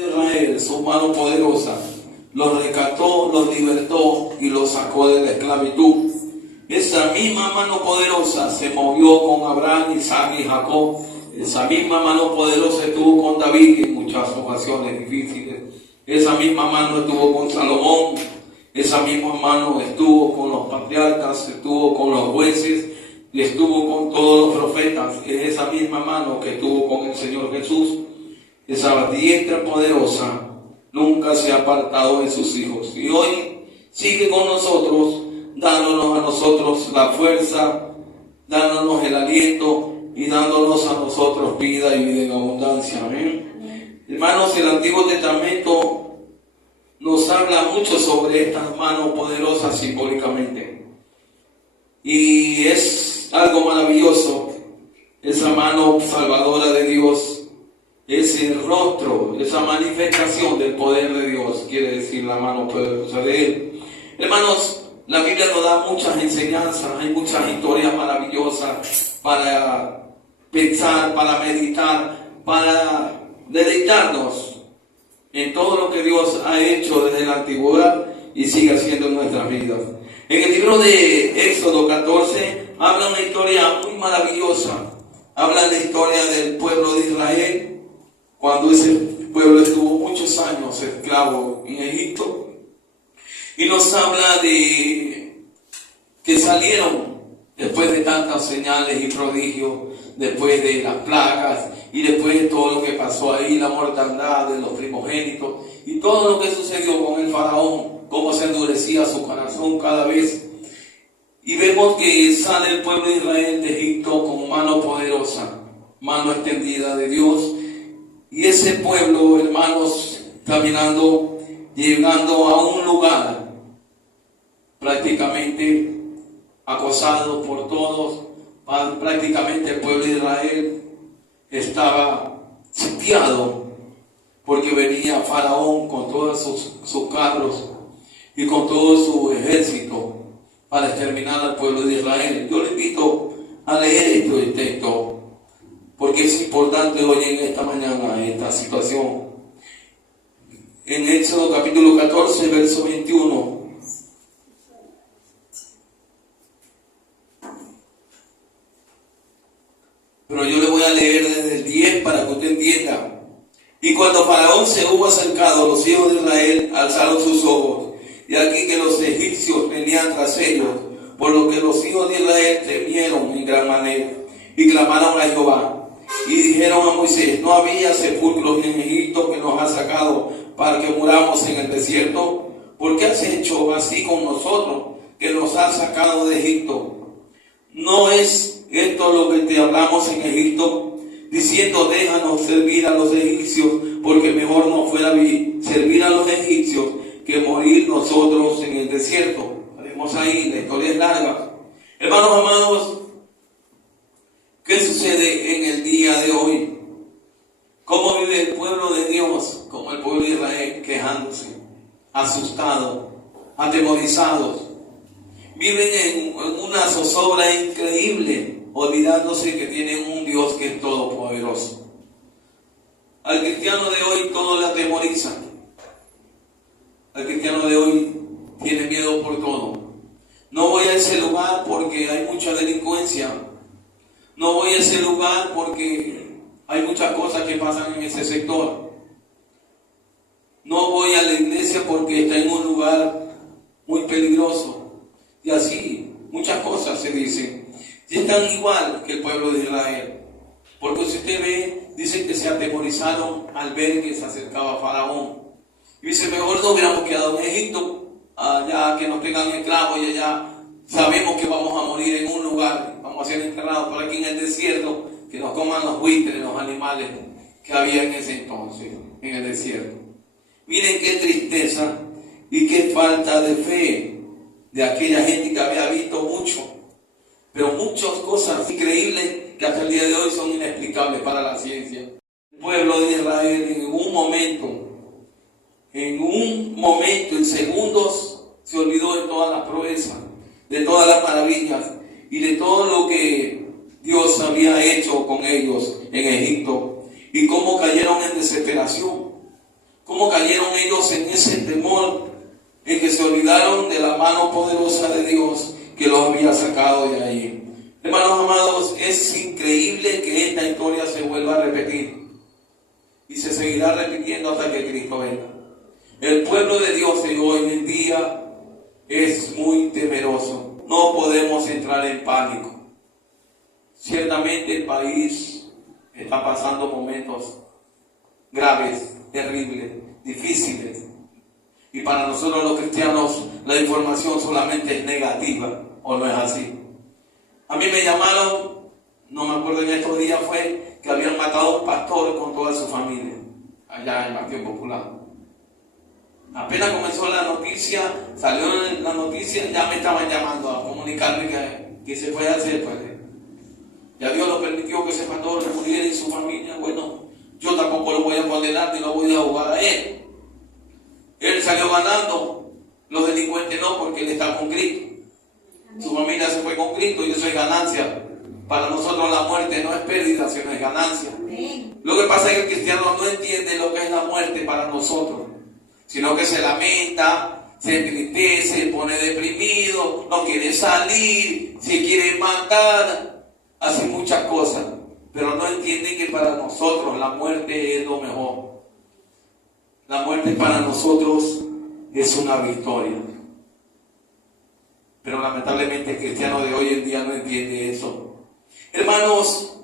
Israel, su mano poderosa, los rescató, los libertó y los sacó de la esclavitud. Esa misma mano poderosa se movió con Abraham, Isaac y Jacob. Esa misma mano poderosa estuvo con David en muchas ocasiones difíciles. Esa misma mano estuvo con Salomón. Esa misma mano estuvo con los patriarcas, estuvo con los jueces y estuvo con todos los profetas. Es esa misma mano que estuvo con el Señor Jesús. Esa diestra poderosa nunca se ha apartado de sus hijos. Y hoy sigue con nosotros, dándonos a nosotros la fuerza, dándonos el aliento y dándonos a nosotros vida y vida en abundancia. Amén. Hermanos, el Antiguo Testamento nos habla mucho sobre estas manos poderosas simbólicamente. Y es algo maravilloso, esa mano salvadora de Dios. Ese rostro, esa manifestación del poder de Dios, quiere decir la mano poderosa de Él. Hermanos, la Biblia nos da muchas enseñanzas, hay muchas historias maravillosas para pensar, para meditar, para deleitarnos en todo lo que Dios ha hecho desde la antigüedad y sigue haciendo en nuestras vidas. En el libro de Éxodo 14 habla una historia muy maravillosa, habla la historia del pueblo de Israel, cuando ese pueblo estuvo muchos años esclavo en Egipto, y nos habla de que salieron después de tantas señales y prodigios, después de las plagas y después de todo lo que pasó ahí, la mortandad de los primogénitos y todo lo que sucedió con el faraón, cómo se endurecía su corazón cada vez. Y vemos que sale el pueblo de Israel de Egipto con mano poderosa, mano extendida de Dios. Y ese pueblo, hermanos, caminando, llegando a un lugar prácticamente acosado por todos, prácticamente el pueblo de Israel estaba sitiado porque venía Faraón con todos sus carros y con todo su ejército para exterminar al pueblo de Israel. Yo le invito a leer este texto, porque es importante hoy en esta mañana esta situación. En Éxodo capítulo 14, verso 21. Pero yo le voy a leer desde el 10 para que usted entienda. Y cuando Faraón se hubo acercado, los hijos de Israel alzaron sus ojos, y aquí que los egipcios venían tras ellos, por lo que los hijos de Israel temieron en gran manera, y clamaron a Jehová. Y dijeron a Moisés: ¿no había sepulcros en Egipto que nos has sacado para que muramos en el desierto? ¿Por qué has hecho así con nosotros, que nos has sacado de Egipto? ¿No es esto lo que te hablamos en Egipto, diciendo: déjanos servir a los egipcios, porque mejor nos fuera servir a los egipcios que morir nosotros en el desierto? Haremos ahí, la historia es larga. Hermanos amados, ¿qué sucede en el día de hoy? ¿Cómo vive el pueblo de Dios como el pueblo de Israel? Quejándose, asustados, atemorizados. Viven en una zozobra increíble, olvidándose que tienen un Dios que es todopoderoso. Al cristiano de hoy todo le atemoriza. Al cristiano de hoy tiene miedo por todo. No voy a ese lugar porque hay mucha delincuencia. No voy a ese lugar porque hay muchas cosas que pasan en ese sector. No voy a la iglesia porque está en un lugar muy peligroso. Y así, muchas cosas se dicen. Y están igual que el pueblo de Israel. Porque si usted ve, dice que se atemorizaron al ver que se acercaba Faraón. Y dice: mejor no hubiéramos quedado en Egipto, allá que nos tengan esclavos y allá sabemos que vamos a morir en un lugar. Vamos a ser enterrados por aquí en el desierto, que nos coman los buitres, los animales que había en ese entonces, en el desierto. Miren qué tristeza y qué falta de fe de aquella gente que había visto mucho, pero muchas cosas increíbles que hasta el día de hoy son inexplicables para la ciencia. El pueblo de Israel en un momento, en segundos, se olvidó de todas las proezas, de todas las maravillas y de todo lo que Dios había hecho con ellos en Egipto, y cómo cayeron en desesperación. cómo cayeron ellos en ese temor, en que se olvidaron de la mano poderosa de Dios que los había sacado de ahí. Hermanos amados, es increíble que esta historia se vuelva a repetir y se seguirá repitiendo hasta que Cristo venga. El pueblo de Dios de hoy en día es muy temeroso. No podemos entrar en pánico. Ciertamente el país está pasando momentos graves, terribles, difíciles. Y para nosotros los cristianos la información solamente es negativa, ¿o no es así? A mí me llamaron, no me acuerdo en estos días, fue que habían matado a un pastor con toda su familia, allá en Bastión Popular. Apenas comenzó la noticia, salió la noticia, ya me estaban llamando a comunicarme que se fue a hacer, pues. Ya Dios lo permitió que ese pastor muriera y su familia. Bueno, yo tampoco lo voy a condenar ni lo voy a jugar a él. Él salió ganando, los delincuentes no, porque él está con Cristo. Su familia se fue con Cristo y eso es ganancia. Para nosotros la muerte no es pérdida, sino es ganancia. Lo que pasa es que el cristiano no entiende lo que es la muerte para nosotros, sino que se lamenta, se entristece, se pone deprimido, no quiere salir, se quiere matar, hace muchas cosas, pero no entiende que para nosotros la muerte es lo mejor. La muerte para nosotros es una victoria. Pero lamentablemente el cristiano de hoy en día no entiende eso. Hermanos,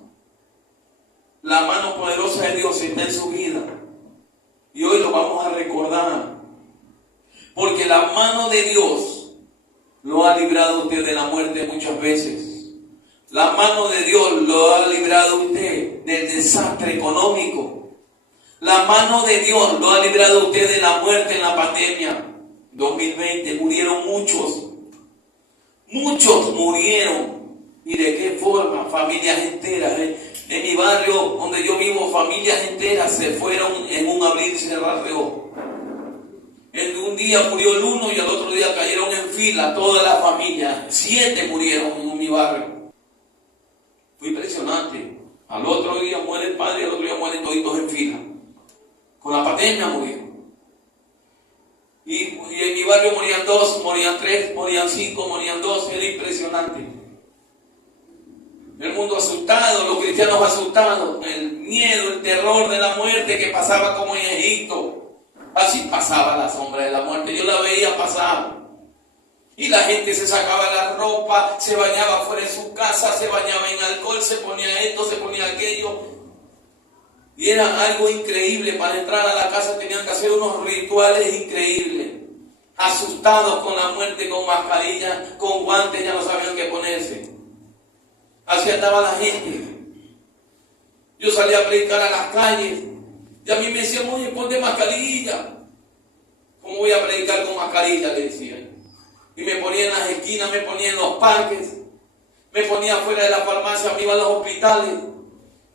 la mano poderosa de Dios está en su vida. Y hoy lo vamos a recordar. Porque la mano de Dios lo ha librado a usted de la muerte muchas veces. La mano de Dios lo ha librado a usted del desastre económico. La mano de Dios lo ha librado a usted de la muerte en la pandemia. 2020 murieron muchos. Muchos murieron. ¿Y de qué forma? Familias enteras. En mi barrio donde yo vivo, familias enteras se fueron en un abrir y cerrar de ojos. En un día murió el uno y al otro día cayeron en fila toda la familia. 7 murieron en mi barrio. Fue impresionante. Al otro día muere el padre y al otro día mueren toditos en fila. Con la pandemia murieron. Y en mi barrio morían 2, morían 3, morían 5, morían 2. Era impresionante. El mundo asustado, los cristianos asustados. El miedo, el terror de la muerte que pasaba como en Egipto. Así pasaba la sombra de la muerte. Yo la veía pasar. Y la gente se sacaba la ropa, se bañaba fuera de su casa, se bañaba en alcohol, se ponía esto, se ponía aquello. Y era algo increíble. Para entrar a la casa tenían que hacer unos rituales increíbles. Asustados con la muerte, con mascarilla, con guantes, ya no sabían qué ponerse. Así andaba la gente. Yo salía a predicar a las calles y a mí me decían, oye, ponte mascarilla. ¿Cómo voy a predicar con mascarilla? Le decían. Y me ponía en las esquinas, me ponía en los parques, me ponía fuera de la farmacia, me iba a los hospitales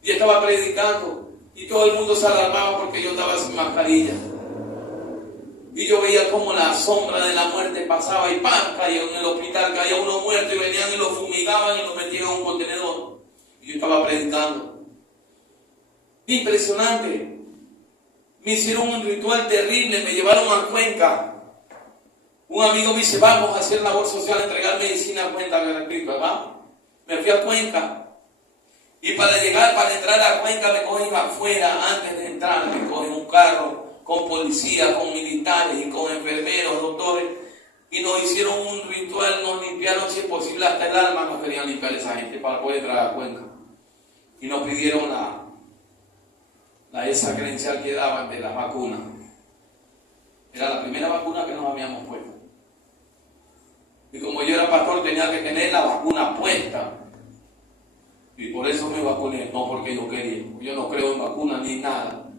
y estaba predicando. Y todo el mundo se alarmaba porque yo estaba sin mascarilla. Y yo veía cómo la sombra de la muerte pasaba y ¡pam! Caía en el hospital, caía uno muerto y venían y lo fumigaban y lo metían en un contenedor. Y yo estaba predicando. Impresionante. Me hicieron un ritual terrible, me llevaron a Cuenca. Un amigo me dice, vamos a hacer labor social, entregar medicina a Cuenca, ¿verdad? Me fui a Cuenca. Y para entrar a Cuenca me cogen afuera, antes de entrar, me cogen un carro con policías, con militares y con enfermeros, doctores, y nos hicieron un ritual, nos limpiaron si es posible hasta el alma, nos querían limpiar esa gente para poder entrar a Cuenca. Y nos pidieron esa credencial que daban de las vacunas. Era la primera vacuna que nos habíamos puesto. Y como yo era pastor tenía que tener la vacuna puesta. Y por eso me vacuné, no porque yo quería. Yo no creo en vacunas ni nada.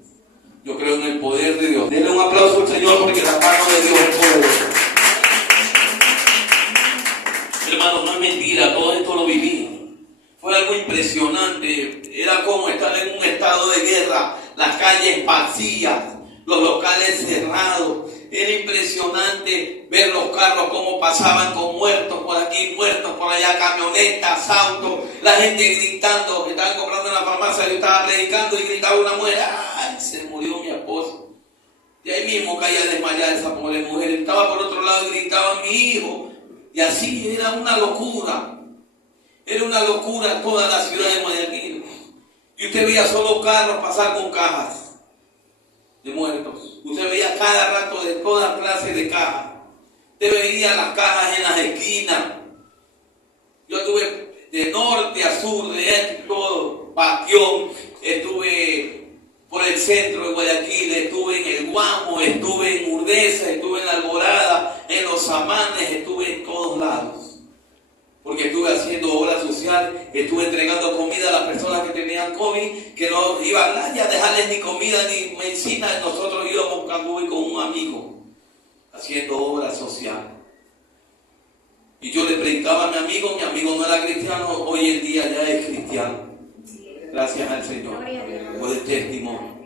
Yo creo en el poder de Dios. Denle un aplauso al Señor porque la mano de Dios es poderosa. Hermanos, no es mentira, todo esto lo viví. Fue algo impresionante. Era como estar en un estado de guerra. Las calles vacías, los locales cerrados. Era impresionante ver los carros como pasaban con muertos por aquí, muertos por allá, camionetas, autos, la gente gritando. Estaban comprando en la farmacia, yo estaba predicando y gritaba una mujer, ¡ay! Se murió mi esposo. Y mismo caía a desmayar esa pobre mujer. Estaba por otro lado y gritaba mi hijo. Y así era una locura. Era una locura toda la ciudad de Guayaquil. Y usted veía solo carros pasar con cajas de muertos. Usted veía cada rato de toda clase de cajas. Usted veía las cajas en las esquinas. Yo estuve de norte a sur, de este, todo, Bastión, estuve por el centro de Guayaquil, estuve en el Guamo, estuve en Urdesa, estuve en la Alborada, en los Samanes, estuve en todos lados. Porque estuve haciendo obra social, estuve entregando comida a las personas que tenían COVID, que no iban nadie a dejarles ni comida ni medicina. Nosotros íbamos con un amigo haciendo obra social. Y yo le predicaba a mi amigo no era cristiano, hoy en día ya es cristiano. Gracias al Señor por el testimonio.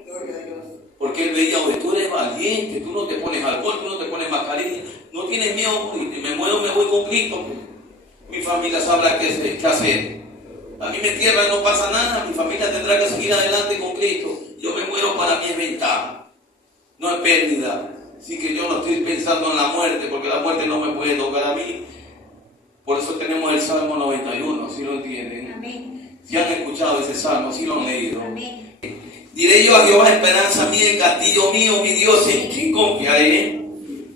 Porque él veía, oye, tú eres valiente, tú no te pones alcohol, tú no te pones mascarilla, no tienes miedo, me muero, me voy con Cristo. Mi familia sabrá qué hacer. A mí me entierran, no pasa nada, mi familia tendrá que seguir adelante con Cristo. Yo me muero, para mí es ventaja, no es pérdida. Así que yo no estoy pensando en la muerte, porque la muerte no me puede tocar a mí. Por eso tenemos el Salmo 91, si lo entienden. Amén. Si han escuchado ese Salmo, si lo han leído. Amén. Diré yo a Jehová, esperanza mía, castillo mío, mi Dios, en quien confiaré.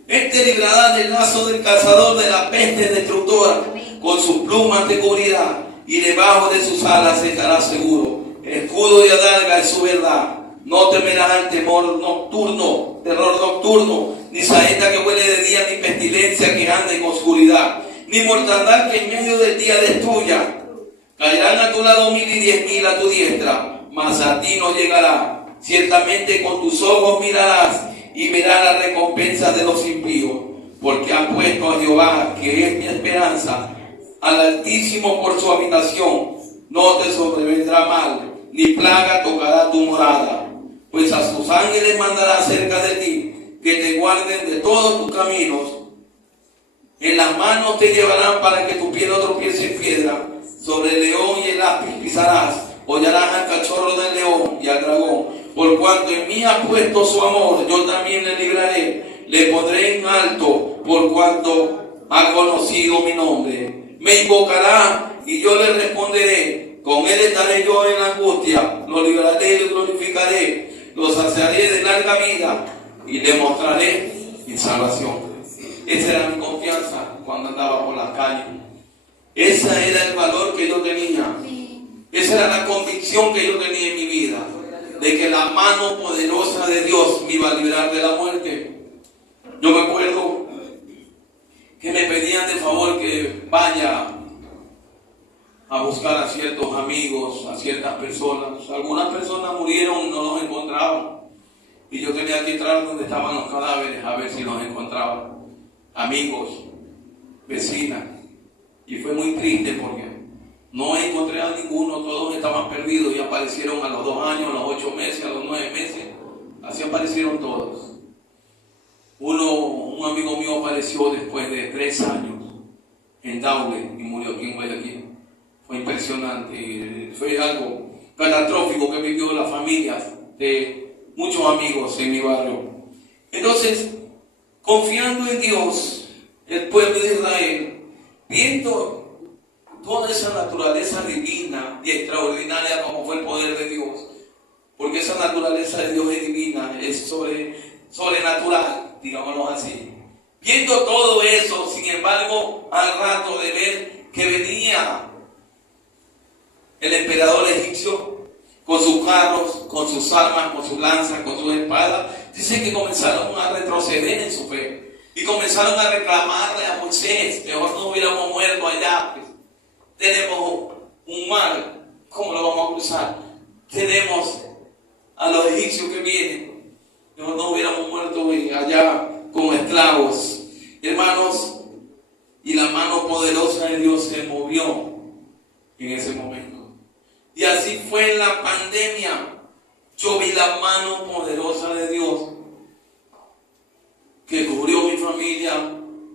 Él te librará del lazo del cazador, de la peste destructora. Amén. Con sus plumas te cubrirá, y debajo de sus alas estarás seguro. Escudo de adarga es su verdad. No temerás al temor nocturno, terror nocturno, ni saeta que huele de día, ni pestilencia que ande en oscuridad, ni mortandad que en medio del día destruya. Caerán a tu lado 1000 y 10.000 a tu diestra, mas a ti no llegará. Ciertamente con tus ojos mirarás y verás la recompensa de los impíos, porque han puesto a Jehová, que es mi esperanza, al Altísimo por su habitación. No te sobrevendrá mal, ni plaga tocará tu morada. Pues a sus ángeles mandará cerca de ti, que te guarden de todos tus caminos. En las manos te llevarán para que tu pie no tropiece en piedra. Sobre el león y el áspid pisarás. Hollarás al cachorro del león y al dragón. Por cuanto en mí ha puesto su amor, yo también le libraré. Le pondré en alto, por cuanto ha conocido mi nombre. Me invocará y yo le responderé. Con él estaré yo en la angustia. Lo libraré y lo glorificaré. Lo saciaré de larga vida y le mostraré mi salvación. Esa era mi confianza cuando andaba por las calles. Ese era el valor que yo tenía. Esa era la convicción que yo tenía en mi vida, de que la mano poderosa de Dios me iba a librar de la muerte. Yo me acuerdo que me pedían de favor que vaya a buscar a ciertos amigos, a ciertas personas. Algunas personas murieron y no los encontraban. Y yo tenía que entrar donde estaban los cadáveres a ver si los encontraban. Amigos, vecinas. Y fue muy triste porque no encontré a ninguno, todos estaban perdidos y aparecieron a los 2 años, a los 8 meses, a los 9 meses. Así aparecieron todos. Un amigo mío apareció después de 3 años en Daule y murió aquí en Guayaquil. Fue impresionante, fue algo catastrófico que vivió la familia de muchos amigos en mi barrio. Entonces, confiando en Dios, el pueblo de Israel, viendo toda esa naturaleza divina y extraordinaria como fue el poder de Dios, porque esa naturaleza de Dios es divina, es sobrenatural, digámoslo así. Viendo todo eso, sin embargo, al rato de ver que venía el emperador egipcio con sus carros, con sus armas, con sus lanzas, con sus espadas, dice que comenzaron a retroceder en su fe y comenzaron a reclamarle a Moisés: mejor no hubiéramos muerto allá, pues. Tenemos un mar, ¿cómo lo vamos a cruzar? Tenemos a los egipcios que vienen, mejor no hubiéramos muerto allá como esclavos. Hermanos, y la mano poderosa de Dios se movió en ese momento. Y así fue en la pandemia. Yo vi la mano poderosa de Dios que cubrió mi familia,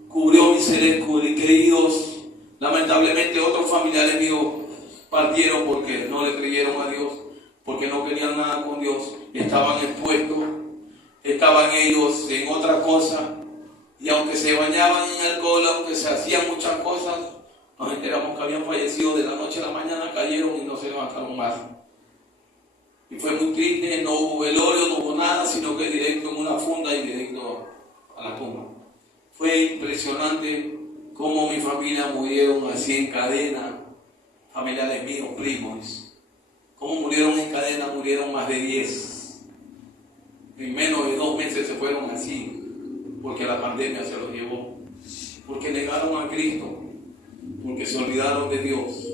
cubrió mis seres queridos. Lamentablemente otros familiares míos partieron porque no le creyeron a Dios, porque no querían nada con Dios, estaban expuestos. estaban ellos en otra cosa, y aunque se bañaban en alcohol, aunque se hacían muchas cosas, nos enteramos que habían fallecido de la noche a la mañana, cayeron y no se levantaron más. Y fue muy triste, no hubo velorio, no hubo nada, sino que directo en una funda y directo a la tumba. Fue impresionante cómo mi familia murieron así en cadena, familiares míos, primos. Cómo murieron en cadena, murieron más de 10. En menos de 2 meses se fueron así, porque la pandemia se los llevó. Porque negaron a Cristo, porque se olvidaron de Dios,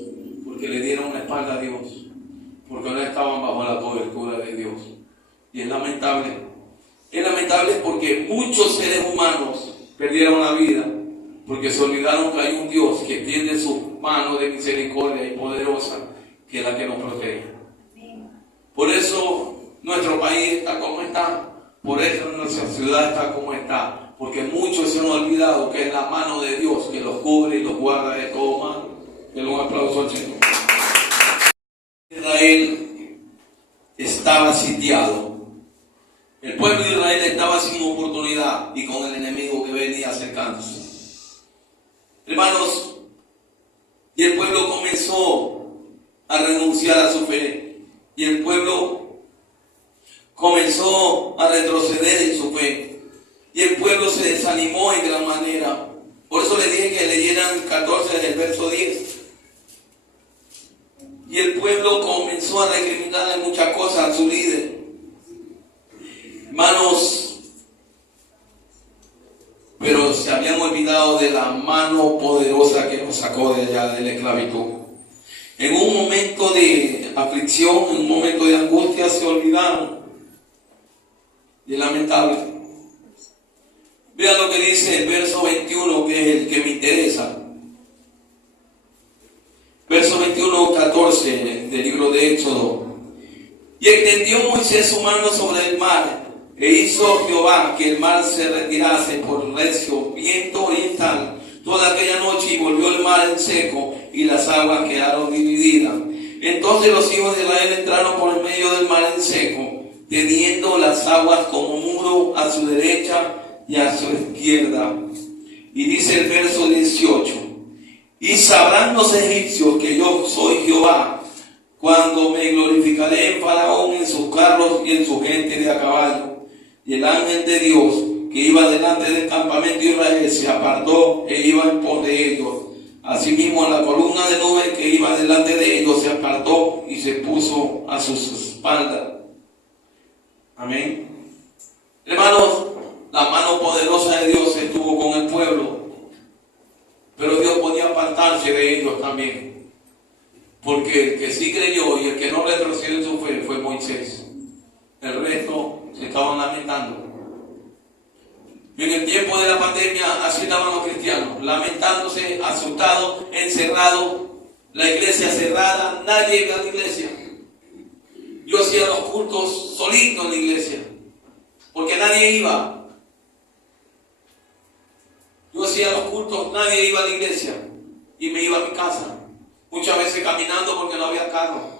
porque le dieron la espalda a Dios, porque no estaban bajo la cobertura de Dios. Y es lamentable. Es lamentable porque muchos seres humanos perdieron la vida, porque se olvidaron que hay un Dios que tiene su mano de misericordia y poderosa, que es la que nos protege. Por eso nuestro país está como está, por eso nuestra ciudad está como está, porque muchos se han olvidado que es la mano de Dios que los cubre y los guarda de todo mal. Denle un aplauso al Señor. Israel estaba sitiado. El pueblo de Israel estaba sin oportunidad y con el enemigo que venía acercándose. Hermanos, y el pueblo comenzó a renunciar a su fe. Y el pueblo comenzó a retroceder en su fe. Y el pueblo se desanimó en gran manera. Por eso le dije que leyeran 14 del verso 10. Y el pueblo comenzó a recriminarle muchas cosas a su líder. Hermanos, pero se habían olvidado de la mano poderosa que nos sacó de allá de la esclavitud. En un momento de aflicción, en un momento de angustia, se olvidaron. Y es lamentable. Vean lo que dice el verso 21, que es el que me interesa. Verso 21, 14 del libro de Éxodo. Y extendió Moisés su mano sobre el mar, e hizo Jehová que el mar se retirase por recio viento oriental toda aquella noche, y volvió el mar en seco, y las aguas quedaron divididas. Entonces los hijos de Israel entraron por el medio del mar en seco, teniendo las aguas como muro a su derecha y a su izquierda. Y dice el verso 18: y sabrán los egipcios que yo soy Jehová, cuando me glorificaré en Faraón, en sus carros y en su gente de a caballo. Y el ángel de Dios que iba delante del campamento de Israel se apartó e iba en pos de ellos. Asimismo, la columna de nube que iba delante de ellos se apartó y se puso a sus espaldas. Amén. Hermanos, la mano poderosa de Dios estuvo con el pueblo, pero Dios podía apartarse de ellos también, porque el que sí creyó y el que no retrocedió en su fe fue Moisés. El resto se estaban lamentando. Y en el tiempo de la pandemia así estaban los cristianos, lamentándose, asustados, encerrados, la iglesia cerrada, nadie iba a la iglesia. Yo hacía los cultos solito en la iglesia, porque nadie iba. Yo hacía los cultos, nadie iba a la iglesia, y me iba a mi casa, muchas veces caminando porque no había carro.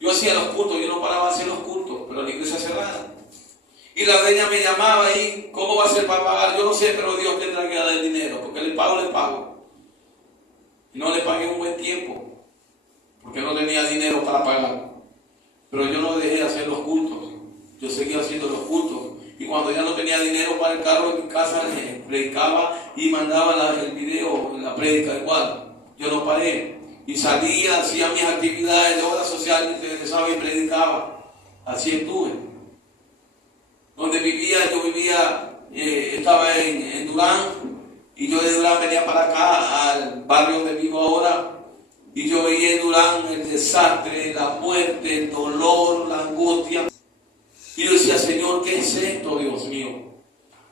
Yo hacía los cultos, yo no paraba de hacer los cultos, pero la iglesia cerrada. Y la dueña me llamaba y ¿cómo va a ser para pagar? Yo no sé, pero Dios tendrá que dar el dinero, porque le pago. Y no le pagué un buen tiempo, porque no tenía dinero para pagar. Pero yo no dejé de hacer los cultos, yo seguía haciendo los cultos. Y cuando ya no tenía dinero para el carro, en mi casa predicaba y mandaba el video, la prédica igual. Yo no paré. Y salía, hacía mis actividades de obra social, ustedes saben, predicaba. Así estuve. Donde vivía, estaba en Durán, y yo de Durán venía para acá, al barrio donde vivo ahora, y yo veía en Durán el desastre, la muerte, el dolor, la angustia. Y yo decía, Señor, ¿qué es esto, Dios mío?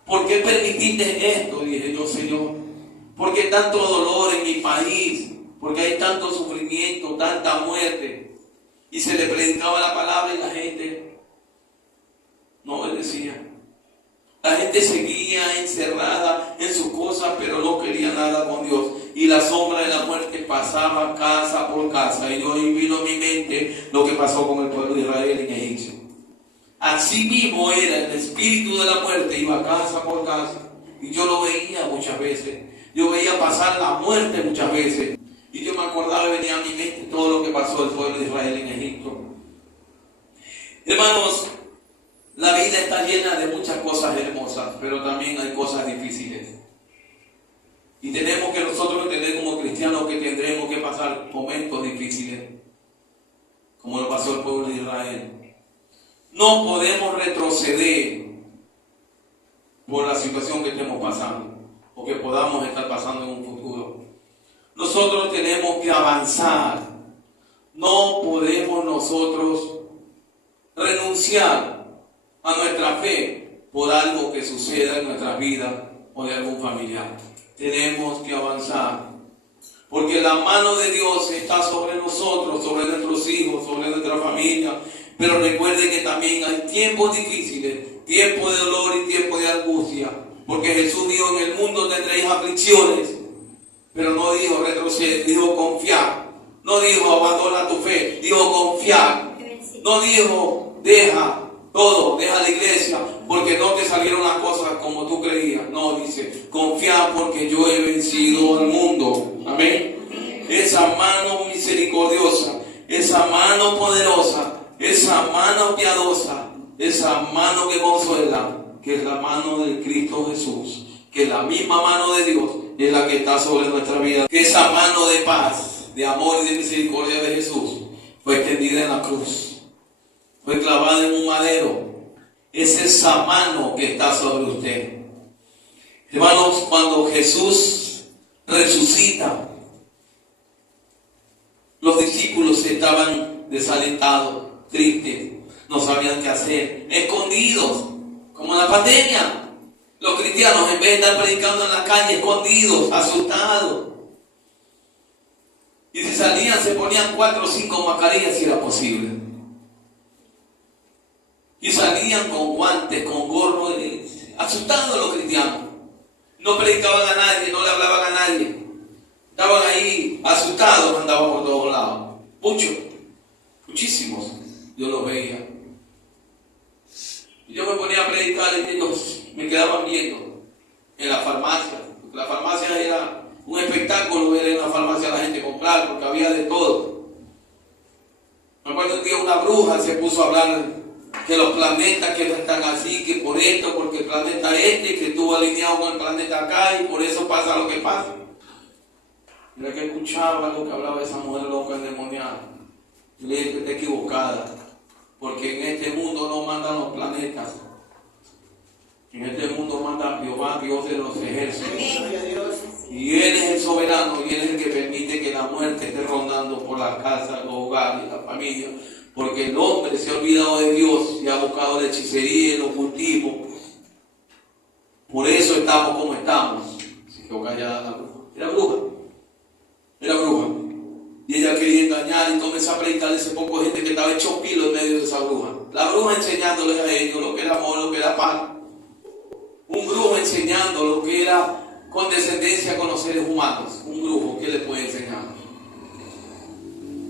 ¿Por qué permitiste esto? Dije yo, Señor. ¿Por qué tanto dolor en mi país? ¿Por qué hay tanto sufrimiento, tanta muerte? Y se le predicaba la palabra y la gente no obedecía. La gente seguía encerrada en sus cosas, pero no quería nada con Dios. Y la sombra de la muerte pasaba casa por casa. Y yo vino a mi mente lo que pasó con el pueblo de Israel en Egipto. Así mismo era el espíritu de la muerte, iba casa por casa. Y yo lo veía muchas veces. Yo veía pasar la muerte muchas veces. Y yo me acordaba y venía a mi mente todo lo que pasó el pueblo de Israel en Egipto. Hermanos, la vida está llena de muchas cosas hermosas, pero también hay cosas difíciles. Y tenemos que nosotros entender como cristianos que tendremos que pasar momentos difíciles, como lo pasó el pueblo de Israel. No podemos retroceder por la situación que estemos pasando o que podamos estar pasando en un futuro. Nosotros tenemos que avanzar. No podemos nosotros renunciar a nuestra fe por algo que suceda en nuestra vida o de algún familiar. Tenemos que avanzar, porque la mano de Dios está sobre nosotros, sobre nuestros hijos, sobre nuestra familia. Pero recuerde que también hay tiempos difíciles, tiempos de dolor y tiempos de angustia, porque Jesús dijo: en el mundo tendréis aflicciones, pero no dijo retroceder, dijo confiar. No dijo abandona tu fe, dijo confiar. No dijo deja todo, deja la iglesia porque no te salieron las cosas como tú creías. No, dice confía porque yo he vencido al mundo. Amén. Esa mano misericordiosa, esa mano poderosa, esa mano piadosa, esa mano que consuela, que es la mano de Cristo Jesús, que es la misma mano de Dios, es la que está sobre nuestra vida. Que esa mano de paz, de amor y de misericordia de Jesús fue extendida en la cruz, fue clavada en un madero. Es esa mano que está sobre usted. Hermanos, cuando Jesús resucita, los discípulos estaban desalentados, tristes, no sabían qué hacer, escondidos, como en la pandemia. Los cristianos, en vez de estar predicando en la calle, escondidos, asustados. Y si salían, se ponían 4 o 5 mascarillas si era posible. Y salían con guantes, con gorro, asustados los cristianos. No predicaban a nadie, no le hablaban a nadie. Estaban ahí asustados, andaban por todos lados. Muchísimos, yo los veía. Y yo me ponía a predicar y ellos me quedaban viendo en la farmacia. Porque la farmacia era un espectáculo ver en la farmacia a la gente comprar, porque había de todo. Me acuerdo un día una bruja se puso a hablar que los planetas que no están así, que por esto, porque el planeta que estuvo alineado con el planeta acá y por eso pasa lo que pasa. Mira que escuchaba lo que hablaba esa mujer loca endemoniada. Yo le dije que está equivocada, porque en este mundo no mandan los planetas. En este mundo manda Jehová, Dios de los ejércitos. Y Él es el soberano y Él es el que permite que la muerte esté rondando por la casa, los hogares, la familia. Porque el hombre se ha olvidado de Dios y ha buscado la hechicería y el ocultismo. Por eso estamos como estamos. Se quedó callada la bruja. Era bruja. Y ella quería engañar y comenzó a predicar ese poco gente que estaba hecho pilo en medio de esa bruja. La bruja enseñándoles a ellos lo que era amor, lo que era paz. Un brujo enseñando lo que era condescendencia con los seres humanos. Un brujo, ¿qué le puede enseñar?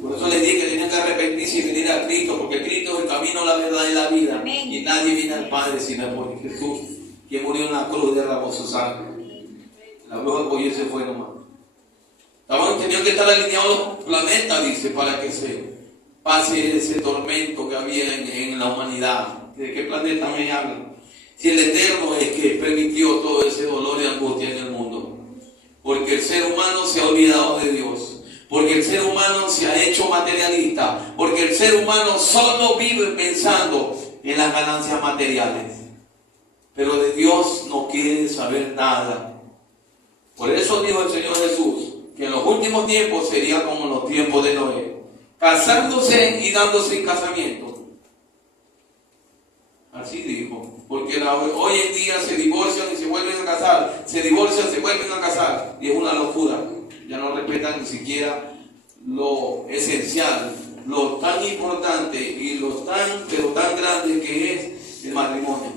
Por eso les dije que tenían que arrepentirse y venir a Cristo, porque Cristo es el camino, la verdad y la vida. Amén. Y nadie viene al Padre sino por Jesús, que murió en la cruz y derramó su sangre. La bruja cogió y se fue nomás. Tenían que estar alineados los planetas, dice, para que se pase ese tormento que había en la humanidad. ¿De qué planeta me hablan? Si el Eterno es que permitió todo ese dolor y angustia en el mundo. Porque el ser humano se ha olvidado de Dios. Porque el ser humano se ha hecho materialista. Porque el ser humano solo vive pensando en las ganancias materiales. Pero de Dios no quiere saber nada. Por eso dijo el Señor Jesús que en los últimos tiempos sería como en los tiempos de Noé, casándose y dándose en casamiento. Así dijo, porque hoy en día se divorcian y se vuelven a casar, se divorcian, se vuelven a casar, y es una locura. Ya no respetan ni siquiera lo esencial, lo tan importante y lo tan grande que es el matrimonio.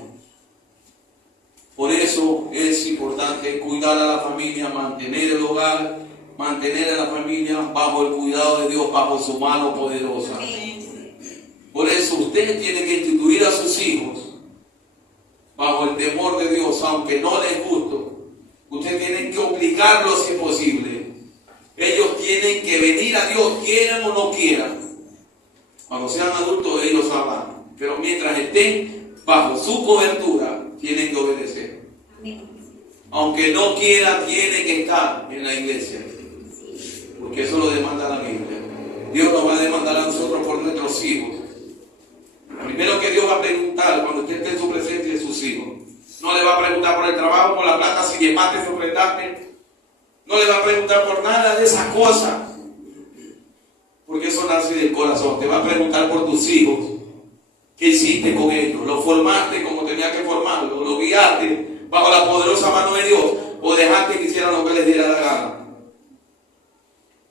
Por eso es importante cuidar a la familia, mantener el hogar, mantener a la familia bajo el cuidado de Dios, bajo su mano poderosa. Por eso usted tiene que instituir a sus hijos bajo el temor de Dios, aunque no les guste. Usted tiene que obligarlos si es posible. Ellos tienen que venir a Dios, quieran o no quieran. Cuando sean adultos ellos sabrán. Pero mientras estén bajo su cobertura, tienen que obedecer. Aunque no quieran, tienen que estar en la iglesia. Porque eso lo demanda la Biblia. Dios nos va a demandar a nosotros por nuestros hijos. Lo primero que Dios va a preguntar cuando usted esté en su presencia es sus hijos. No le va a preguntar por el trabajo, por la plata, si diezmaste o ofrendaste. No le va a preguntar por nada de esas cosas. Porque eso nace del corazón. Te va a preguntar por tus hijos. ¿Qué hiciste con ellos? ¿Los formaste como tenía que formarlos? ¿Los guiaste bajo la poderosa mano de Dios? ¿O dejaste que hicieran lo que les diera la gana?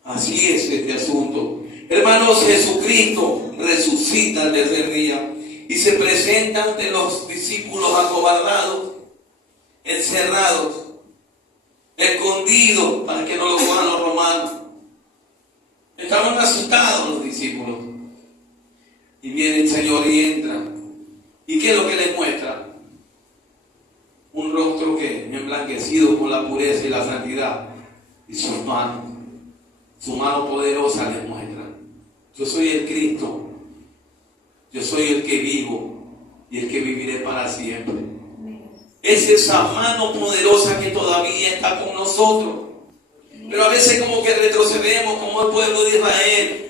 Así es este asunto. Hermanos, Jesucristo resucita al tercer día y se presenta ante los discípulos acobardados, encerrados, escondidos para que no lo cojan los romanos. Estaban asustados los discípulos. Y viene el Señor y entra. ¿Y qué es lo que les muestra? Un rostro que emblanquecido con la pureza y la santidad. Y sus manos, su mano poderosa les muestra. Yo soy el Cristo. Yo soy el que vivo y el que viviré para siempre. Es esa mano poderosa que todavía está con nosotros. Pero a veces como que retrocedemos como el pueblo de Israel.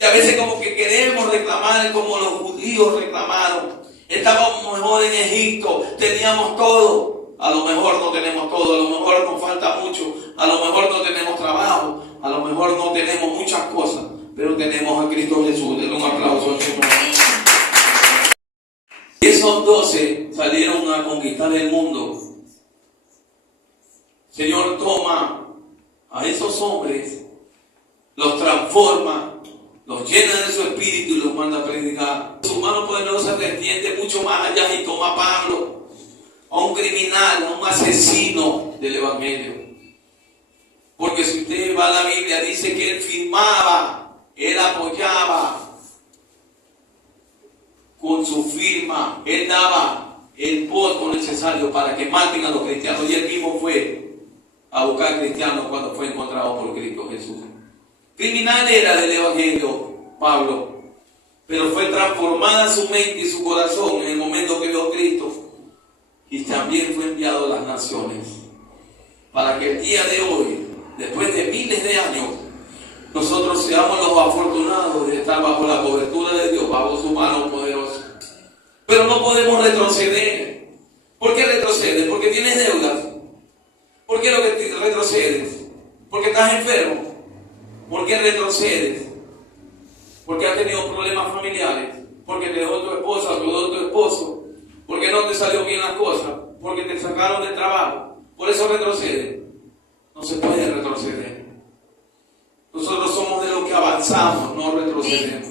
Y a veces como que queremos reclamar como los judíos reclamaron. Estábamos mejor en Egipto, teníamos todo. A lo mejor no tenemos todo, a lo mejor nos falta mucho, a lo mejor no tenemos trabajo, a lo mejor no tenemos muchas cosas, pero tenemos a Cristo Jesús. Denle un aplauso al Señor. Y esos 12 salieron a conquistar el mundo. Señor toma a esos hombres, los transforma, los llena de su espíritu y los manda a predicar. Su mano poderosa se extiende mucho más allá y toma a Pablo, a un criminal, a un asesino del Evangelio. Porque si usted va a la Biblia, dice que él firmaba, él apoyaba con su firma, él daba el voto necesario para que maten a los cristianos. Y él mismo fue a buscar cristianos cuando fue encontrado por Cristo Jesús. Criminal era del Evangelio Pablo, pero fue transformada su mente y su corazón en el momento que vio a Cristo, y también fue enviado a las naciones para que el día de hoy, después de miles de años, nosotros seamos los afortunados de estar bajo la cobertura de Dios, bajo su mano poderosa. Pero no podemos retroceder. ¿Por qué retrocedes? Porque tienes deudas. ¿Por qué lo que retrocedes? Porque estás enfermo. ¿Por qué retrocedes? Porque has tenido problemas familiares. Porque te dejó tu esposa o te dejó tu esposo. Porque no te salió bien las cosas. Porque te sacaron del trabajo. Por eso retrocedes. No se puede retroceder. Nosotros somos de los que avanzamos, no retrocedemos.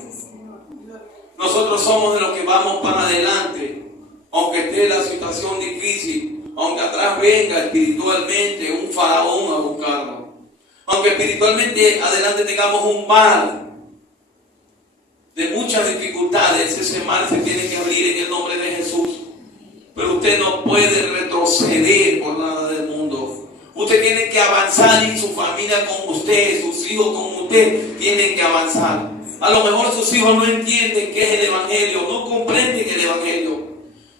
Nosotros somos de los que vamos para adelante. Aunque esté la situación difícil, aunque atrás venga espiritualmente un faraón a buscarnos, aunque espiritualmente adelante tengamos un mar de muchas dificultades, ese mar se tiene que abrir en el nombre de Jesús. Pero usted no puede retroceder por nada del mundo. Usted tiene que avanzar, y su familia con usted, sus hijos con usted tienen que avanzar. A lo mejor sus hijos no entienden qué es el Evangelio, no comprenden el Evangelio,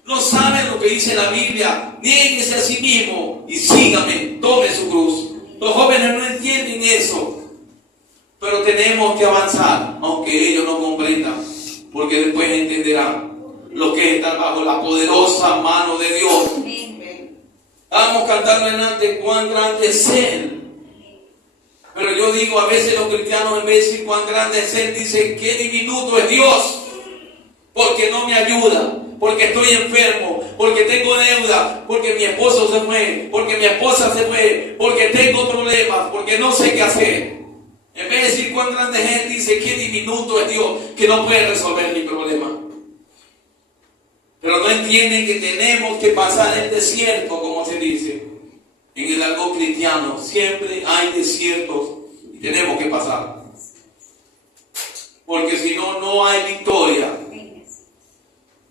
no saben lo que dice la Biblia. Niéguese a sí mismo y sígame, tome su cruz. Los jóvenes no entienden eso, pero tenemos que avanzar, aunque ellos no comprendan, porque después entenderán lo que es estar bajo la poderosa mano de Dios. Vamos cantando delante cuán grande es Él. Pero yo digo, a veces los cristianos en vez de decir cuán grande es Él, dicen qué diminuto es Dios, porque no me ayuda, porque estoy enfermo, porque tengo deuda, porque mi esposo se fue, porque mi esposa se fue, porque tengo problemas, porque no sé qué hacer. En vez de decir cuán grande es Él, dice qué diminuto es Dios, que no puede resolver mi problema. Pero no entienden que tenemos que pasar el desierto, como se dice. En el argot cristiano siempre hay desiertos y tenemos que pasar. Porque si no, no hay victoria.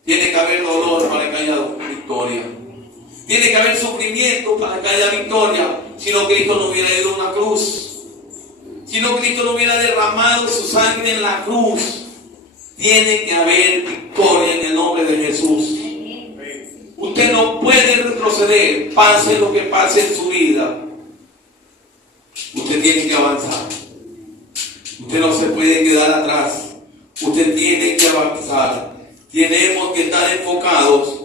Tiene que haber dolor para que haya victoria. Tiene que haber sufrimiento para que haya victoria. Si no, Cristo no hubiera ido a una cruz. Si no, Cristo no hubiera derramado su sangre en la cruz. Tiene que haber victoria en el nombre de Jesús. Usted no puede retroceder, pase lo que pase en su vida. Usted tiene que avanzar. Usted no se puede quedar atrás. Usted tiene que avanzar. Tenemos que estar enfocados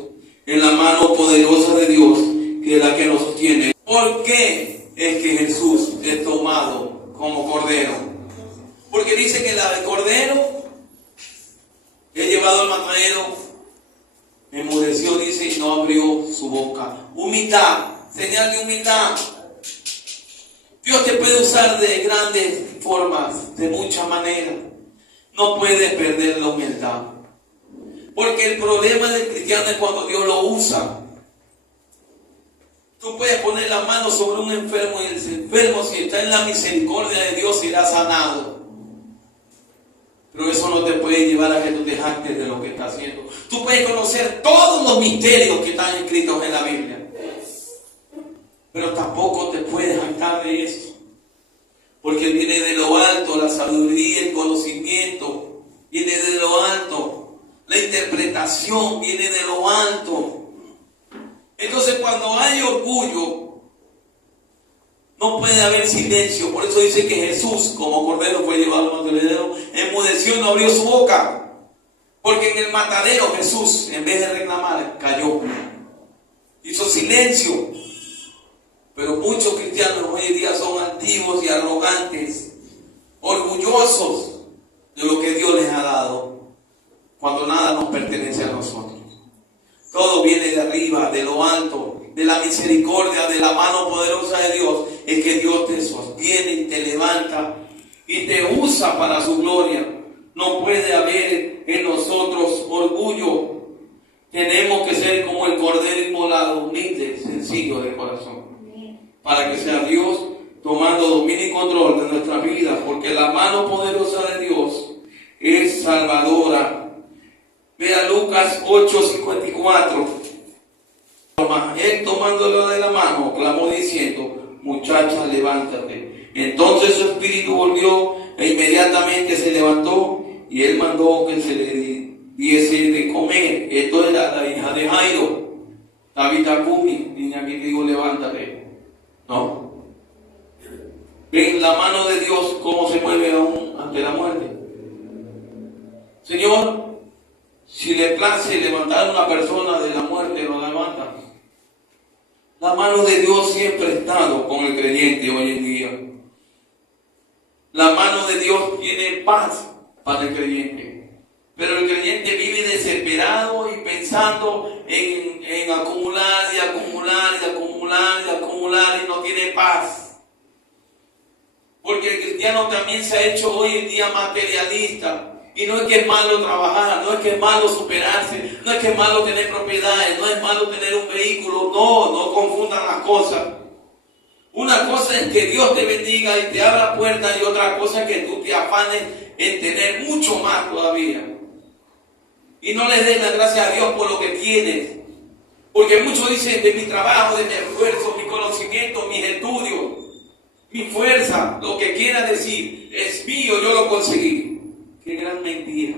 en la mano poderosa de Dios, que es la que nos sostiene. ¿Por qué es que Jesús es tomado como cordero? Porque dice que el cordero es llevado al matadero, enmudeció, dice, y no abrió su boca. Humildad, señal de humildad. Dios te puede usar de grandes formas, de muchas maneras. No puedes perder la humildad. Porque el problema del cristiano es cuando Dios lo usa. Tú puedes poner la mano sobre un enfermo y el enfermo, si está en la misericordia de Dios, será sanado. Pero eso no te puede llevar a que tú te jactes de lo que está haciendo. Tú puedes conocer todos los misterios que están escritos en la Biblia, pero tampoco te puedes jactar de eso. Porque viene de lo alto la sabiduría, el conocimiento, viene de lo alto. La interpretación viene de lo alto. Entonces, cuando hay orgullo, no puede haber silencio. Por eso dice que Jesús, como cordero, fue llevado al matadero, enmudeció y no abrió su boca. Porque en el matadero Jesús, en vez de reclamar, cayó. Hizo silencio. Pero muchos cristianos hoy en día son altivos y arrogantes, orgullosos de lo que Dios les ha dado, cuando nada nos pertenece a nosotros. Todo viene de arriba, de lo alto, de la misericordia, de la mano poderosa de Dios. Es que Dios te sostiene y te levanta y te usa para su gloria. No puede haber en nosotros orgullo. Tenemos que ser como el cordero inmolado, humilde, sencillo de corazón, para que sea Dios tomando dominio y control de nuestras vidas, porque la mano poderosa de Dios es salvadora. Vea Lucas 8:54. Él tomándolo de la mano, clamó diciendo: muchacha, levántate. Entonces su espíritu volvió e inmediatamente se levantó, y él mandó que se le diese de comer. Esto era la hija de Jairo, Tabita Kumi, niña que digo, levántate. No. Ven la mano de Dios cómo se mueve aún ante la muerte. Señor, si le place levantar a una persona de la muerte, lo levanta. La mano de Dios siempre ha estado con el creyente hoy en día. La mano de Dios tiene paz para el creyente. Pero el creyente vive desesperado y pensando en acumular y acumular y acumular y acumular, y no tiene paz. Porque el cristiano también se ha hecho hoy en día materialista. Y no es que es malo trabajar, no es que es malo superarse, no es que es malo tener propiedades, no es malo tener un vehículo. No confundan las cosas. Una cosa es que Dios te bendiga y te abra puertas, y otra cosa es que tú te afanes en tener mucho más todavía. Y no les des las gracias a Dios por lo que tienes. Porque muchos dicen: de mi trabajo, de mi esfuerzo, mi conocimiento, mis estudios, mi fuerza, lo que quiera decir, es mío, yo lo conseguí. Qué gran mentira.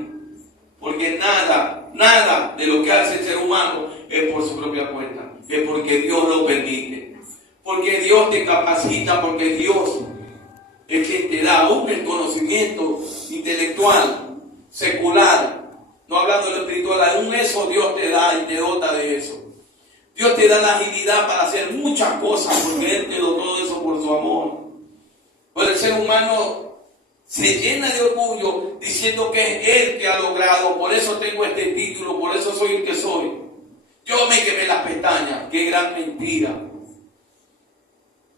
Porque nada de lo que hace el ser humano es por su propia cuenta. Es porque Dios lo permite. Porque Dios te capacita, porque Dios es quien te da aún el conocimiento intelectual, secular. No hablando de lo espiritual, aún eso Dios te da y te dota de eso. Dios te da la agilidad para hacer muchas cosas, porque Él te dotó de eso por su amor. Pero el ser humano se llena de orgullo diciendo que es Él que ha logrado, por eso tengo este título, por eso soy el que soy. Yo me quemé las pestañas. Qué gran mentira.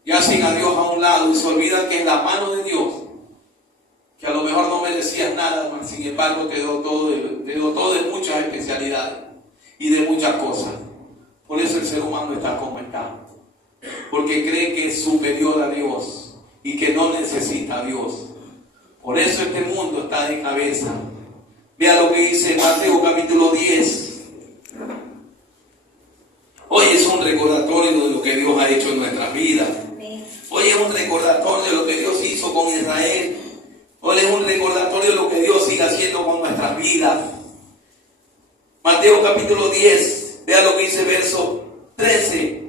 Y hacen a Dios a un lado y se olvidan que es la mano de Dios, que a lo mejor no merecías nada, mas sin embargo te dotó de muchas especialidades y de muchas cosas. Por eso el ser humano está como está, porque cree que es superior a Dios y que no necesita a Dios. Por eso este mundo está de cabeza. Vea lo que dice Mateo capítulo 10, un recordatorio de lo que Dios ha hecho en nuestras vidas. Hoy es un recordatorio de lo que Dios hizo con Israel. Hoy es un recordatorio de lo que Dios sigue haciendo con nuestras vidas. Mateo capítulo 10, vea lo que dice verso 13.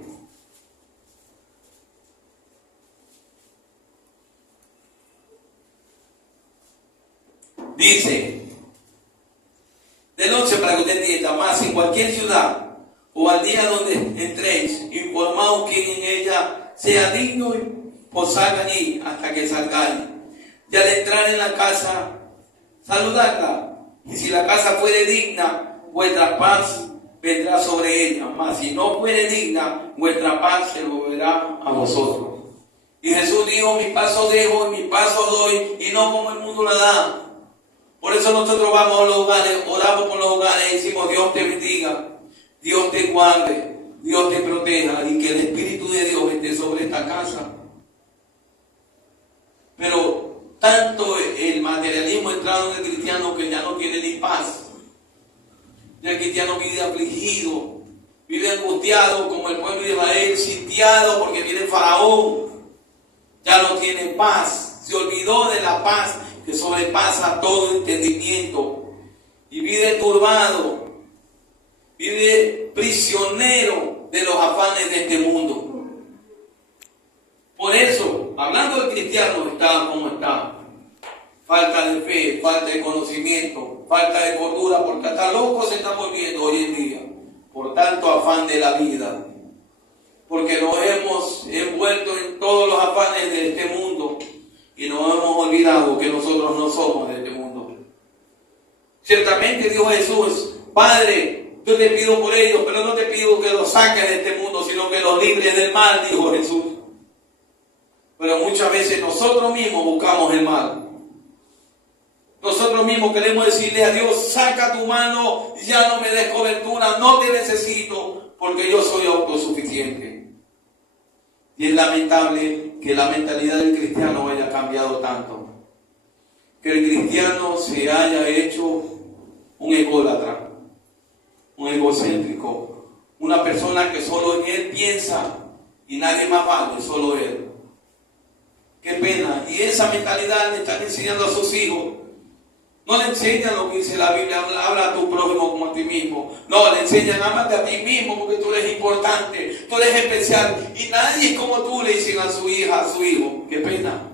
Dice, del 11 para que usted entienda, más en cualquier ciudad o al día donde entréis, informaos quien en ella sea digno y posad allí hasta que salgáis. Y al entrar en la casa, saludadla. Y si la casa fuere digna, vuestra paz vendrá sobre ella. Mas si no fuere digna, vuestra paz se volverá a vosotros. Y Jesús dijo, mi paso dejo y mi paso doy, y no como el mundo la da. Por eso nosotros vamos a los hogares, oramos por los hogares y decimos, Dios te bendiga, Dios te guarde, Dios te proteja y que el Espíritu de Dios esté sobre esta casa. Pero tanto el materialismo ha entrado en el cristiano que ya no tiene ni paz. Ya el cristiano vive afligido, vive angustiado como el pueblo de Israel, sitiado porque viene el faraón. Ya no tiene paz, se olvidó de la paz que sobrepasa todo entendimiento y vive turbado, vive prisionero de los afanes de este mundo. Por eso, hablando del cristiano, está como está. Falta de fe, falta de conocimiento, falta de cordura, porque hasta locos se están volviendo hoy en día por tanto afán de la vida. Porque nos hemos envuelto en todos los afanes de este mundo y nos hemos olvidado que nosotros no somos de este mundo. Ciertamente dijo Jesús, Padre, yo te pido por ellos, pero no te pido que los saques de este mundo, sino que los libres del mal, dijo Jesús. Pero muchas veces nosotros mismos buscamos el mal. Nosotros mismos queremos decirle a Dios, saca tu mano, ya no me des cobertura, no te necesito, porque yo soy autosuficiente. Y es lamentable que la mentalidad del cristiano haya cambiado tanto. Que el cristiano se haya hecho un ególatra, un egocéntrico, una persona que solo en él piensa y nadie más vale, solo él. Qué pena. Y esa mentalidad le están enseñando a sus hijos. No le enseñan lo que dice la Biblia, habla a tu prójimo como a ti mismo. No, le enseñan, ámate a ti mismo porque tú eres importante, tú eres especial. Y nadie es como tú, le dicen a su hija, a su hijo. Qué pena.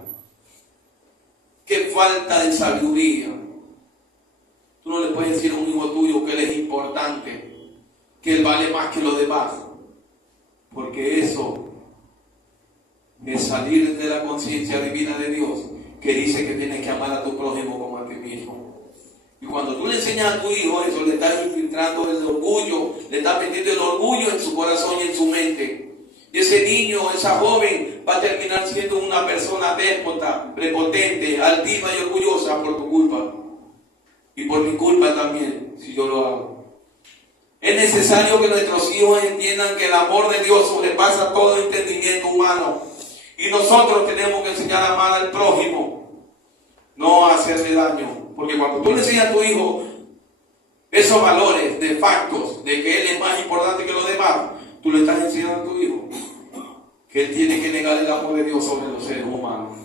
Qué falta de sabiduría. Tú no le puedes decir a un hijo tuyo que él es importante, que él vale más que los demás. Porque eso es salir de la conciencia divina de Dios, que dice que tienes que amar a tu prójimo como a ti mismo. Y cuando tú le enseñas a tu hijo eso, le estás infiltrando el orgullo, le estás metiendo el orgullo en su corazón y en su mente. Y ese niño, esa joven, va a terminar siendo una persona déspota, prepotente, altiva y orgullosa por tu culpa. Y por mi culpa también, si yo lo hago. Es necesario que nuestros hijos entiendan que el amor de Dios sobrepasa todo entendimiento humano. Y nosotros tenemos que enseñar a amar al prójimo, no a hacerle daño. Porque cuando tú le enseñas a tu hijo esos valores de factos, de que él es más importante que los demás, tú le estás enseñando a tu hijo que él tiene que negar el amor de Dios sobre los seres humanos.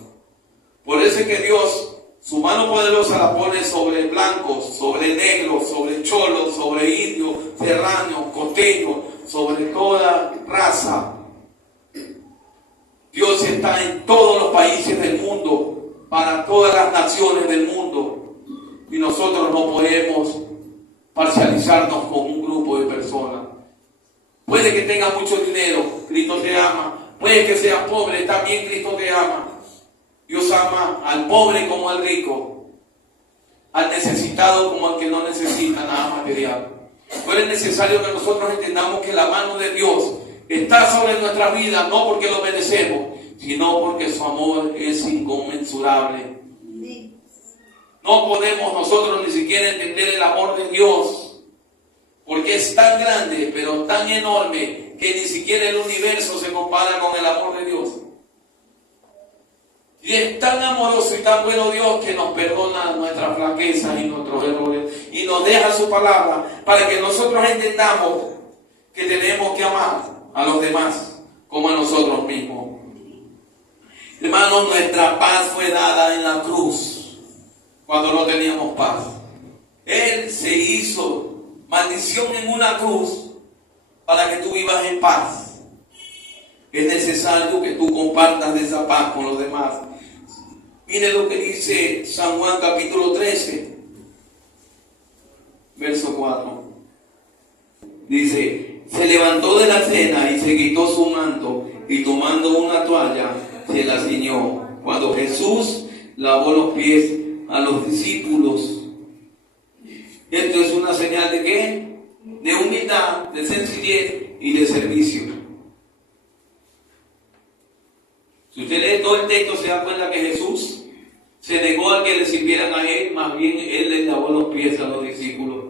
Por eso es que Dios, su mano poderosa la pone sobre blancos, sobre negros, sobre cholos, sobre indios, serranos, costeños, sobre toda raza. Dios está en todos los países del mundo, para todas las naciones del mundo. Y nosotros no podemos parcializarnos con un grupo de personas. Puede que tengas mucho dinero, Cristo te ama. Puede que seas pobre, también Cristo te ama. Dios ama al pobre como al rico, al necesitado como al que no necesita nada material. Pero es necesario que nosotros entendamos que la mano de Dios está sobre nuestra vida, no porque lo merecemos, sino porque su amor es inconmensurable. No podemos nosotros ni siquiera entender el amor de Dios, porque es tan grande, pero tan enorme, que ni siquiera el universo se compara con el amor de Dios. Y es tan amoroso y tan bueno Dios que nos perdona nuestras flaquezas y nuestros errores, y nos deja su palabra para que nosotros entendamos que tenemos que amar a los demás como a nosotros mismos. Hermanos, nuestra paz fue dada en la cruz cuando no teníamos paz. Él se hizo maldición en una cruz para que tú vivas en paz. Es necesario que tú compartas esa paz con los demás. Mire lo que dice San Juan capítulo 13, verso 4. Dice: se levantó de la cena y se quitó su manto, y tomando una toalla se la ciñó. Cuando Jesús lavó los pies a los discípulos. Esto es una señal ¿de qué? De humildad, de sencillez y de servicio. Si usted lee todo el texto, se da cuenta que Jesús se negó a que le sirvieran a él, más bien él les lavó los pies a los discípulos.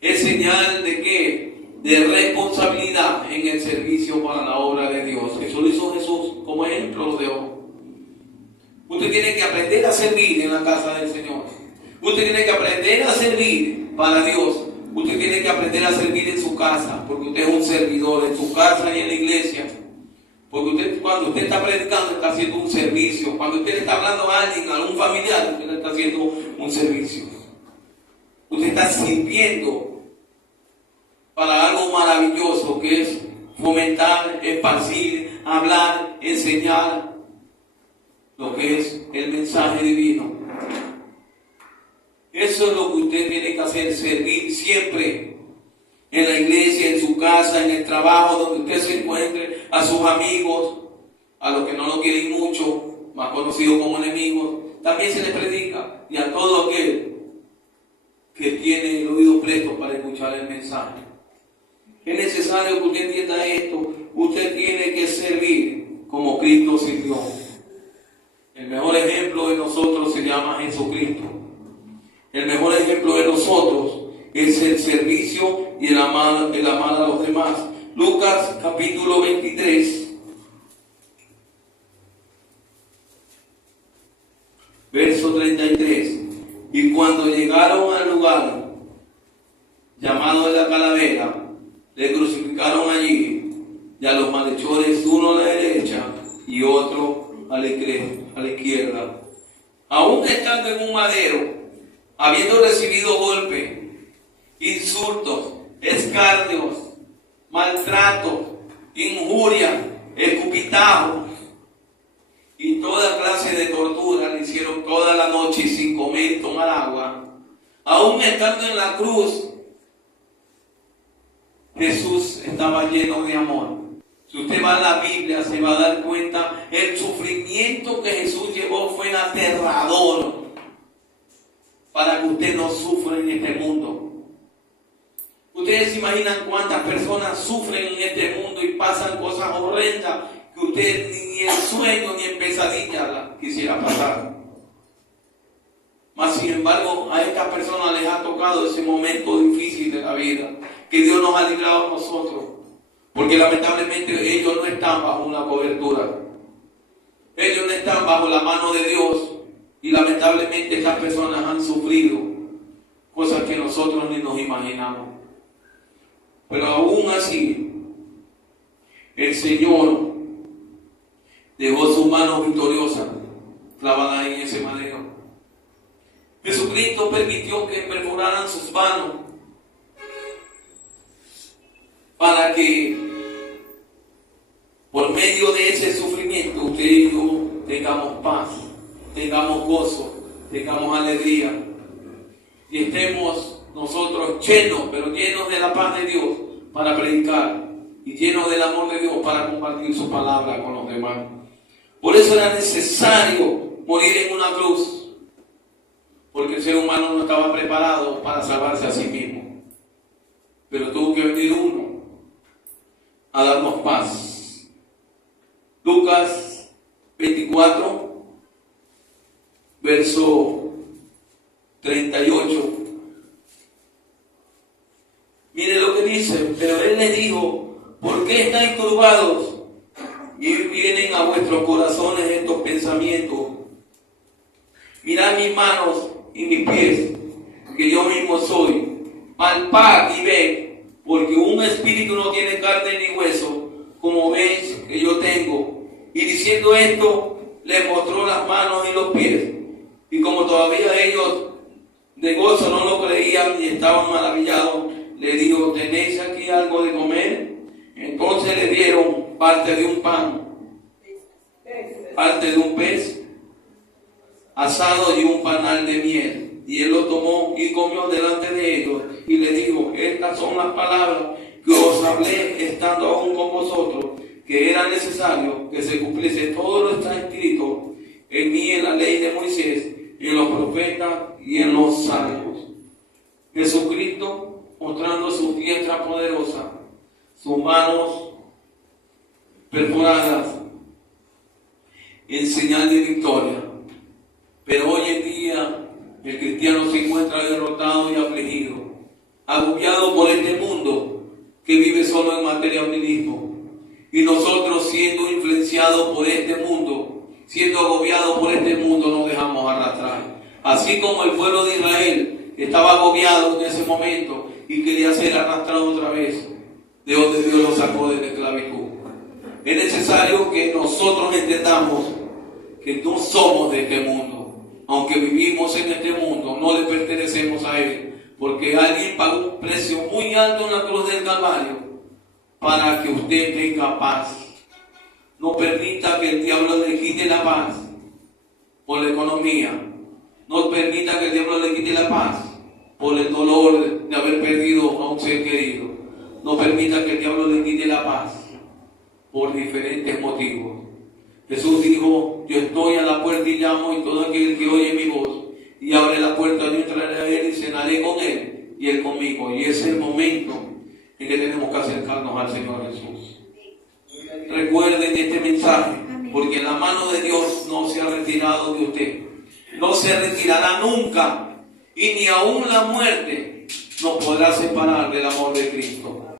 Es señal de qué? De responsabilidad en el servicio para la obra de Dios. Eso lo hizo Jesús, como ejemplo lo dejó. Usted tiene que aprender a servir en la casa del Señor. Usted tiene que aprender a servir para Dios. Usted tiene que aprender a servir en su casa, porque usted es un servidor en su casa y en la iglesia. Porque usted, cuando usted está predicando, está haciendo un servicio. Cuando usted le está hablando a alguien, a un familiar, usted le está haciendo un servicio. Usted está sirviendo para algo maravilloso, que es fomentar, esparcir, hablar, enseñar lo que es el mensaje divino. Eso es lo que usted tiene que hacer, servir siempre. En la iglesia, en su casa, en el trabajo, donde usted se encuentre, a sus amigos, a los que no lo quieren mucho, más conocidos como enemigos, también se les predica, y a todo aquel que tiene el oído presto para escuchar el mensaje. Es necesario que usted entienda esto. Usted tiene que servir como Cristo sirvió. El mejor ejemplo de nosotros se llama Jesucristo. El mejor ejemplo de nosotros es el servicio y el amar a los demás. Lucas capítulo 23, verso 33. Y cuando llegaron al lugar llamado de la Calavera, le crucificaron allí, y a los malhechores, uno a la derecha y otro a la izquierda. Aún estando en un madero, habiendo recibido golpes, insultos, escarnios, maltratos, injurias, escupitajos y toda clase de tortura, le hicieron toda la noche sin comer y tomar agua. Aún estando en la cruz, Jesús estaba lleno de amor. Si usted va a la Biblia, se va a dar cuenta, el sufrimiento que Jesús llevó fue aterrador para que usted no sufra en este mundo. Ustedes se imaginan cuántas personas sufren en este mundo y pasan cosas horrendas que usted ni en sueño ni en pesadilla quisiera pasar. Mas sin embargo, a estas personas les ha tocado ese momento difícil de la vida, que Dios nos ha librado a nosotros, porque lamentablemente ellos no están bajo una cobertura, ellos no están bajo la mano de Dios, y lamentablemente estas personas han sufrido cosas que nosotros ni nos imaginamos. Pero aún así, el Señor dejó sus manos victoriosas clavadas en ese madero. Jesucristo permitió que perforaran sus manos para que por medio de ese sufrimiento usted y yo tengamos paz, tengamos gozo, tengamos alegría y estemos nosotros llenos, pero llenos de la paz de Dios para predicar y llenos del amor de Dios para compartir su palabra con los demás. Por eso era necesario morir en una cruz, porque el ser humano no estaba preparado para salvarse a sí mismo, pero tuvo que venir uno a darnos paz. Lucas 24, verso 38. Mire lo que dice: pero él les dijo, ¿por qué estáis turbados? Y vienen a vuestros corazones estos pensamientos. Mirad mis manos y mis pies, que yo mismo soy. Palpad y ved, porque un espíritu no tiene carne ni hueso, como veis que yo tengo. Y diciendo esto, le mostró las manos y los pies. Y como todavía ellos de gozo no lo creían y estaban maravillados, le dijo: ¿tenéis aquí algo de comer? Entonces le dieron parte de un pan, parte de un pez asado y un panal de miel. Y él lo tomó y comió delante de ellos, y le dijo: estas son las palabras que os hablé estando aún con vosotros, que era necesario que se cumpliese todo lo que está escrito en mí, en la ley de Moisés, en los profetas y en los salmos. Jesucristo, mostrando su diestra poderosa, sus manos perforadas en señal de victoria. Pero hoy en día el cristiano se encuentra derrotado y afligido, agobiado por este mundo que vive solo en materialismo. Y nosotros, siendo influenciados por este mundo, siendo agobiados por este mundo, nos dejamos arrastrar. Así como el pueblo de Israel estaba agobiado en ese momento y quería ser arrastrado otra vez de donde Dios lo sacó de la esclavitud. Es necesario que nosotros entendamos que no somos de este mundo. Aunque vivimos en este mundo, no le pertenecemos a él, porque alguien pagó un precio muy alto en la cruz del Calvario para que usted tenga paz. No permita que el diablo le quite la paz por la economía. No permita que el diablo le quite la paz por el dolor de haber perdido a un ser querido. No permita que el diablo le quite la paz por diferentes motivos. Jesús dijo: yo estoy a la puerta y llamo, y todo aquel que oye mi voz y abre la puerta, yo entraré a él y cenaré con él y él conmigo. Y ese es el momento en que tenemos que acercarnos al Señor Jesús. Recuerden este mensaje, porque la mano de Dios no se ha retirado de usted, no se retirará nunca, y ni aún la muerte nos podrá separar del amor de Cristo.